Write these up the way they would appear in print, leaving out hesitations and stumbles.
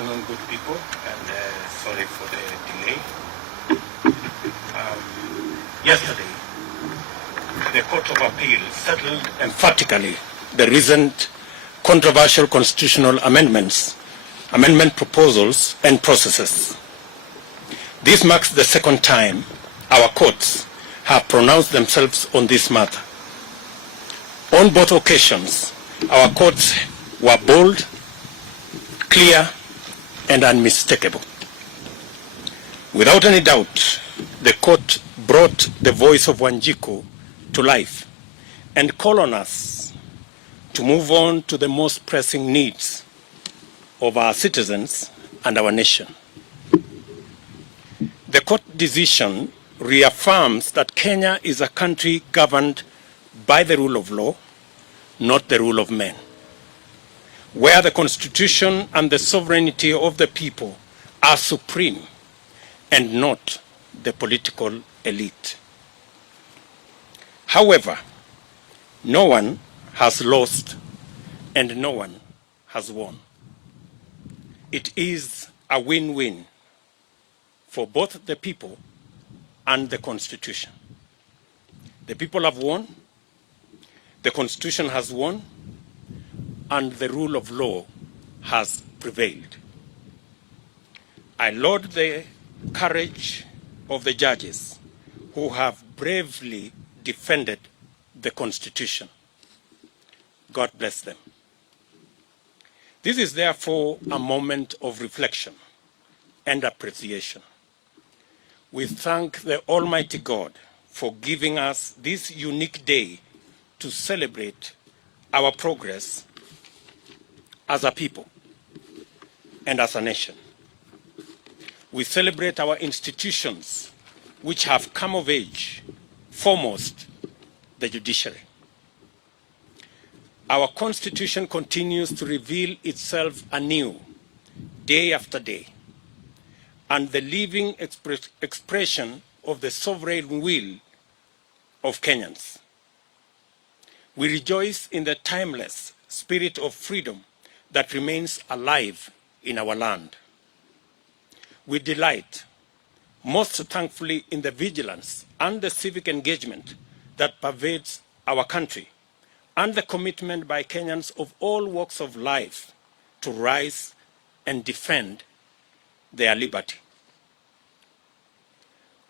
afternoon, good people, and sorry for the delay. Yesterday, the Court of Appeal settled emphatically the recent controversial constitutional amendment proposals and processes. This marks the second time our courts have pronounced themselves on this matter. On both occasions, our courts were bold, clear, and unmistakable. Without any doubt, the court brought the voice of Wanjiku to life and called on us to move on to the most pressing needs of our citizens and our nation. The court decision reaffirms that Kenya is a country governed by the rule of law, not the rule of men, where the Constitution and the sovereignty of the people are supreme and not the political elite. However, no one has lost and no one has won. It is a win-win for both the people and the Constitution. The people have won, the Constitution has won, and the rule of law has prevailed. I laud the courage of the judges who have bravely defended the Constitution. God bless them. This is therefore a moment of reflection and appreciation. We thank the Almighty God for giving us this unique day to celebrate our progress as a people and as a nation. We celebrate our institutions which have come of age, foremost the judiciary. Our Constitution continues to reveal itself anew, day after day, and the living expression of the sovereign will of Kenyans. We rejoice in the timeless spirit of freedom that remains alive in our land. We delight, most thankfully, in the vigilance and the civic engagement that pervades our country, and the commitment by Kenyans of all walks of life to rise and defend their liberty.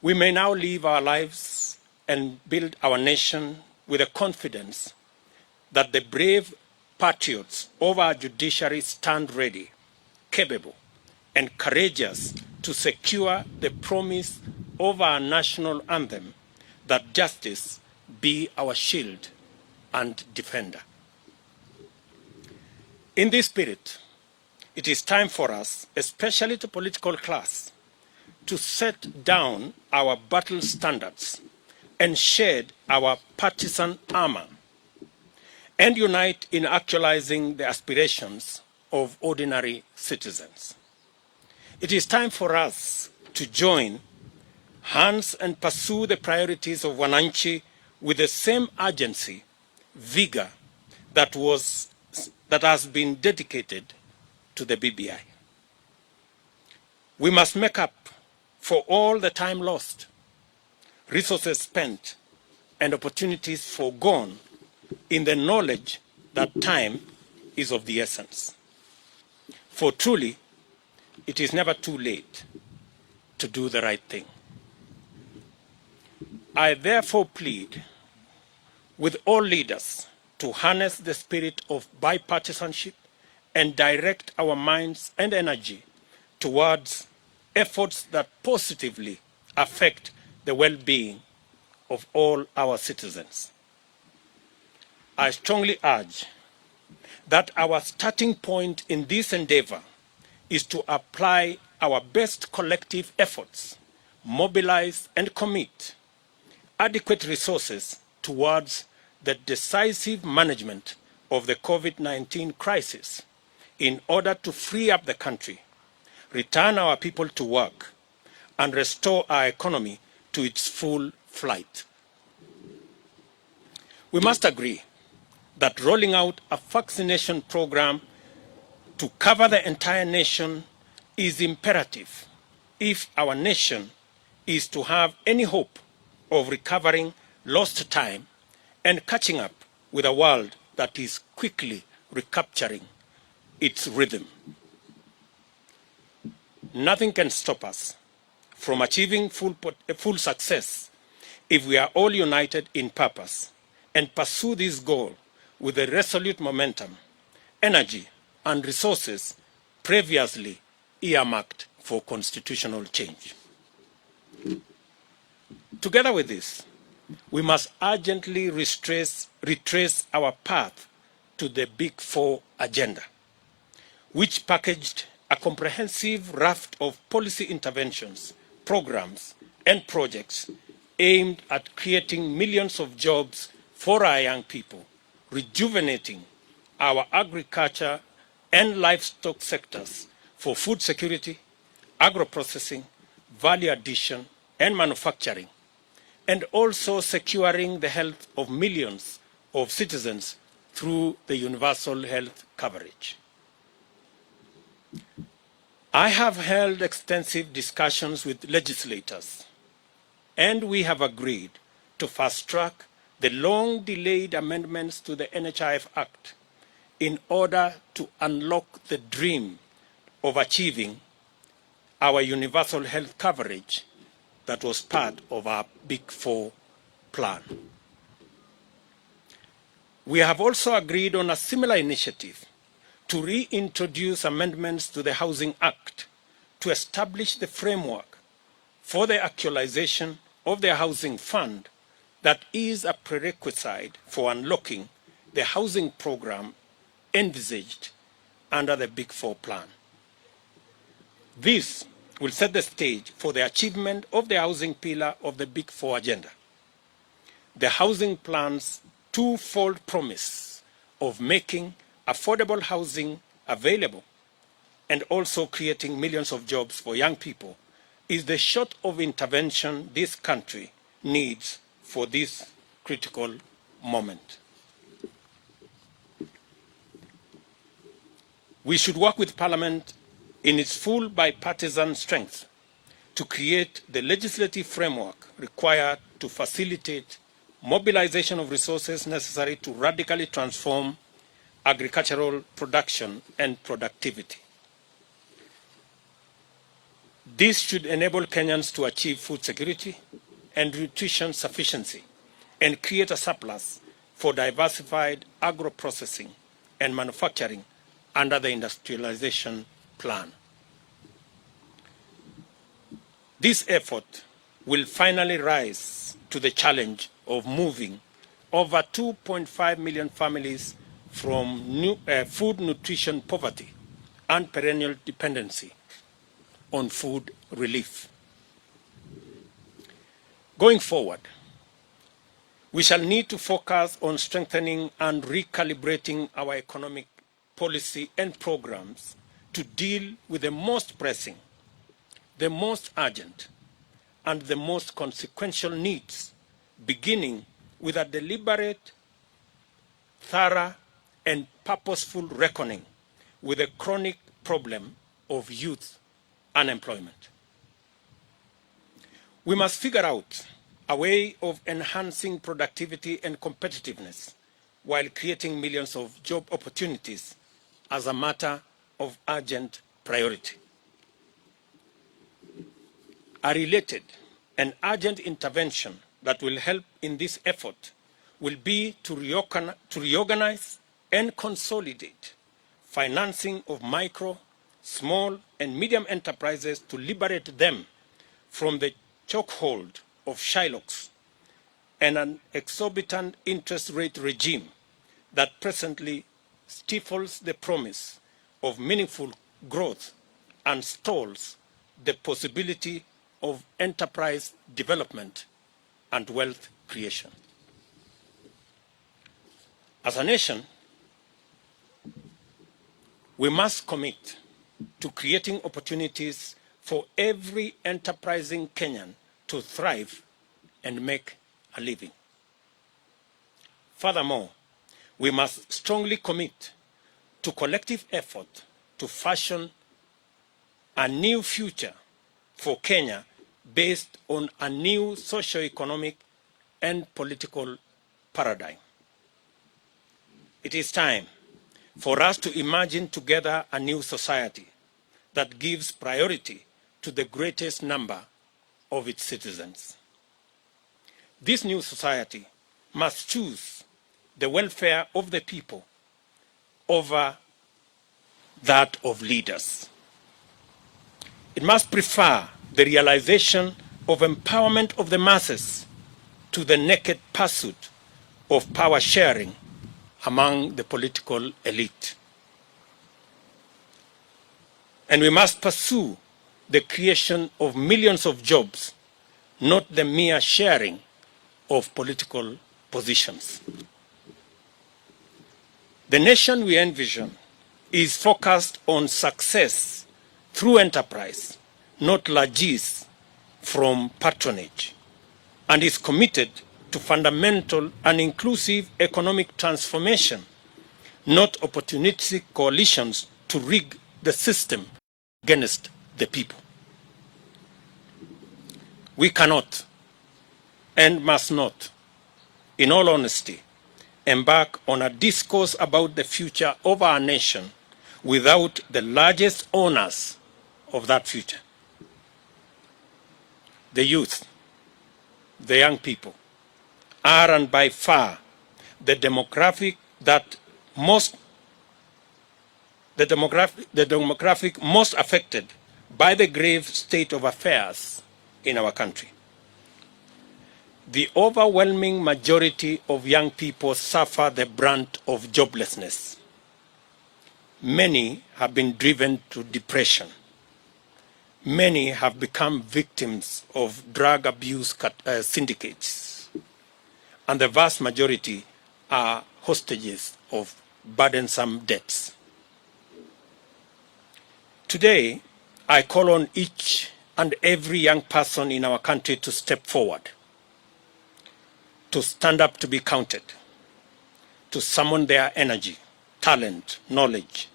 We may now live our lives and build our nation with a confidence that the brave patriots of our judiciary stand ready, capable, and courageous to secure the promise of our national anthem that justice be our shield and defender. In this spirit, it is time for us, especially the political class, to set down our battle standards and shed our partisan armor and unite in actualizing the aspirations of ordinary citizens. It is time for us to join hands and pursue the priorities of Wananchi with the same urgency, vigor that has been dedicated to the BBI. We must make up for all the time lost, resources spent, and opportunities foregone in the knowledge that time is of the essence. For truly, it is never too late to do the right thing. I therefore plead with all leaders to harness the spirit of bipartisanship and direct our minds and energy towards efforts that positively affect the well-being of all our citizens. I strongly urge that our starting point in this endeavor is to apply our best collective efforts, mobilize and commit adequate resources towards the decisive management of the COVID-19 crisis in order to free up the country, return our people to work, and restore our economy to its full flight. We must agree that rolling out a vaccination program to cover the entire nation is imperative if our nation is to have any hope of recovering lost time and catching up with a world that is quickly recapturing its rhythm. Nothing can stop us from achieving full success if we are all united in purpose and pursue this goal with the resolute momentum, energy, and resources previously earmarked for constitutional change. Together with this, we must urgently retrace our path to the Big Four agenda, which packaged a comprehensive raft of policy interventions, programs, and projects aimed at creating millions of jobs for our young people, rejuvenating our agriculture and livestock sectors for food security, agro-processing, value addition, and manufacturing, and also securing the health of millions of citizens through the universal health coverage. I have held extensive discussions with legislators, and we have agreed to fast-track the long-delayed amendments to the NHIF Act in order to unlock the dream of achieving our universal health coverage that was part of our Big Four plan. We have also agreed on a similar initiative to reintroduce amendments to the Housing Act to establish the framework for the actualization of the housing fund that is a prerequisite for unlocking the housing program envisaged under the Big Four plan. This will set the stage for the achievement of the housing pillar of the Big Four agenda. The housing plan's twofold promise of making affordable housing available and also creating millions of jobs for young people is the sort of intervention this country needs for this critical moment. We should work with Parliament in its full bipartisan strength to create the legislative framework required to facilitate mobilization of resources necessary to radically transform agricultural production and productivity. This should enable Kenyans to achieve food security and nutrition sufficiency and create a surplus for diversified agro-processing and manufacturing under the industrialization plan. This effort will finally rise to the challenge of moving over 2.5 million families from food nutrition poverty and perennial dependency on food relief. Going forward, we shall need to focus on strengthening and recalibrating our economic policy and programs to deal with the most pressing, the most urgent, and the most consequential needs, beginning with a deliberate, thorough, and purposeful reckoning with the chronic problem of youth unemployment. We must figure out a way of enhancing productivity and competitiveness while creating millions of job opportunities as a matter of urgent priority. A related and urgent intervention that will help in this effort will be to reorganize and consolidate financing of micro, small, and medium enterprises to liberate them from the chokehold of Shylocks and an exorbitant interest rate regime that presently stifles the promise of meaningful growth and stalls the possibility of enterprise development and wealth creation. As a nation, we must commit to creating opportunities for every enterprising Kenyan to thrive and make a living. Furthermore, we must strongly commit to collective effort to fashion a new future for Kenya based on a new socio-economic and political paradigm. It is time for us to imagine together a new society that gives priority to the greatest number of its citizens. This new society must choose the welfare of the people over that of leaders. It must prefer the realization of empowerment of the masses to the naked pursuit of power sharing among the political elite. And we must pursue the creation of millions of jobs, not the mere sharing of political positions. The nation we envision is focused on success through enterprise, not largesse from patronage, and is committed to fundamental and inclusive economic transformation, not opportunistic coalitions to rig the system against the people. We cannot and must not, in all honesty, embark on a discourse about the future of our nation without the largest owners of that future: the youth, the young people, are and by far the demographic most affected by the grave state of affairs in our country. The overwhelming majority of young people suffer the brunt of joblessness. Many have been driven to depression. Many have become victims of drug abuse syndicates. And the vast majority are hostages of burdensome debts. Today, I call on each and every young person in our country to step forward, to stand up to be counted, to summon their energy, talent, knowledge,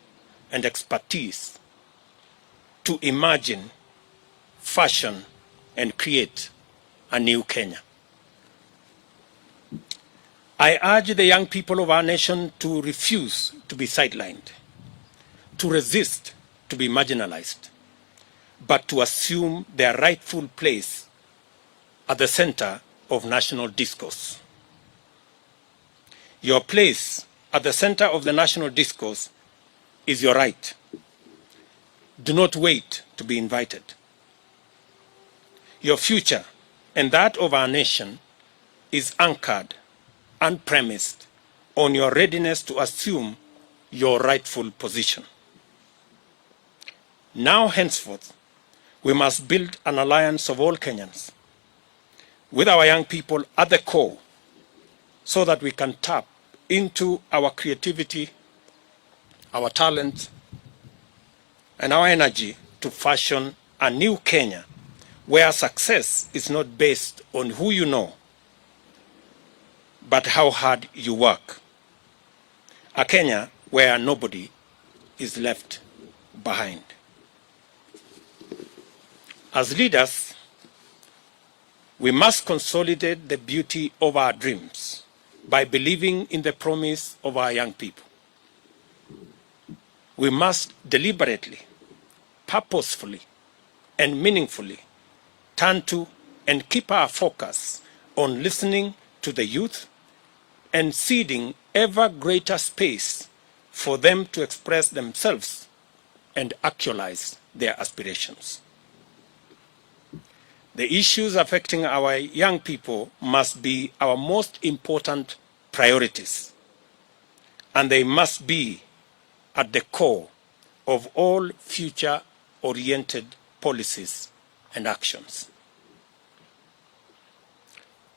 and expertise to imagine, fashion, and create a new Kenya. I urge the young people of our nation to refuse to be sidelined, to resist to be marginalized, but to assume their rightful place at the center of national discourse. Your place at the center of the national discourse is your right. Do not wait to be invited. Your future and that of our nation is anchored and premised on your readiness to assume your rightful position. Now, henceforth, we must build an alliance of all Kenyans, with our young people at the core, so that we can tap into our creativity, our talent, and our energy to fashion a new Kenya where success is not based on who you know, but how hard you work. A Kenya where nobody is left behind. As leaders, we must consolidate the beauty of our dreams by believing in the promise of our young people. We must deliberately, purposefully, and meaningfully turn to and keep our focus on listening to the youth and ceding ever greater space for them to express themselves and actualize their aspirations. The issues affecting our young people must be our most important priorities, and they must be at the core of all future-oriented policies and actions.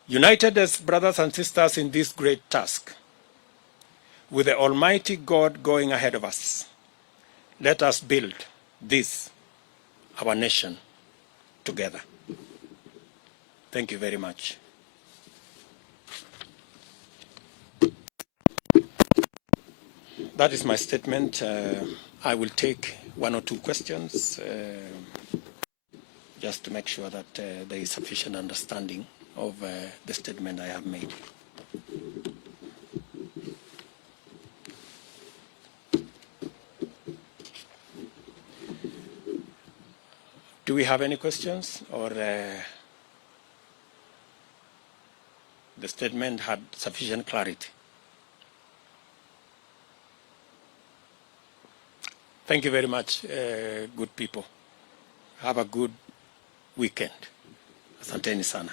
United as brothers and sisters in this great task, with the Almighty God going ahead of us, let us build this, our nation, together. Thank you very much. That is my statement. I will take one or two questions, just to make sure that there is sufficient understanding of the statement I have made. Do we have any questions, or the statement had sufficient clarity? Thank you very much, good people. Have a good weekend. Asanteni sana.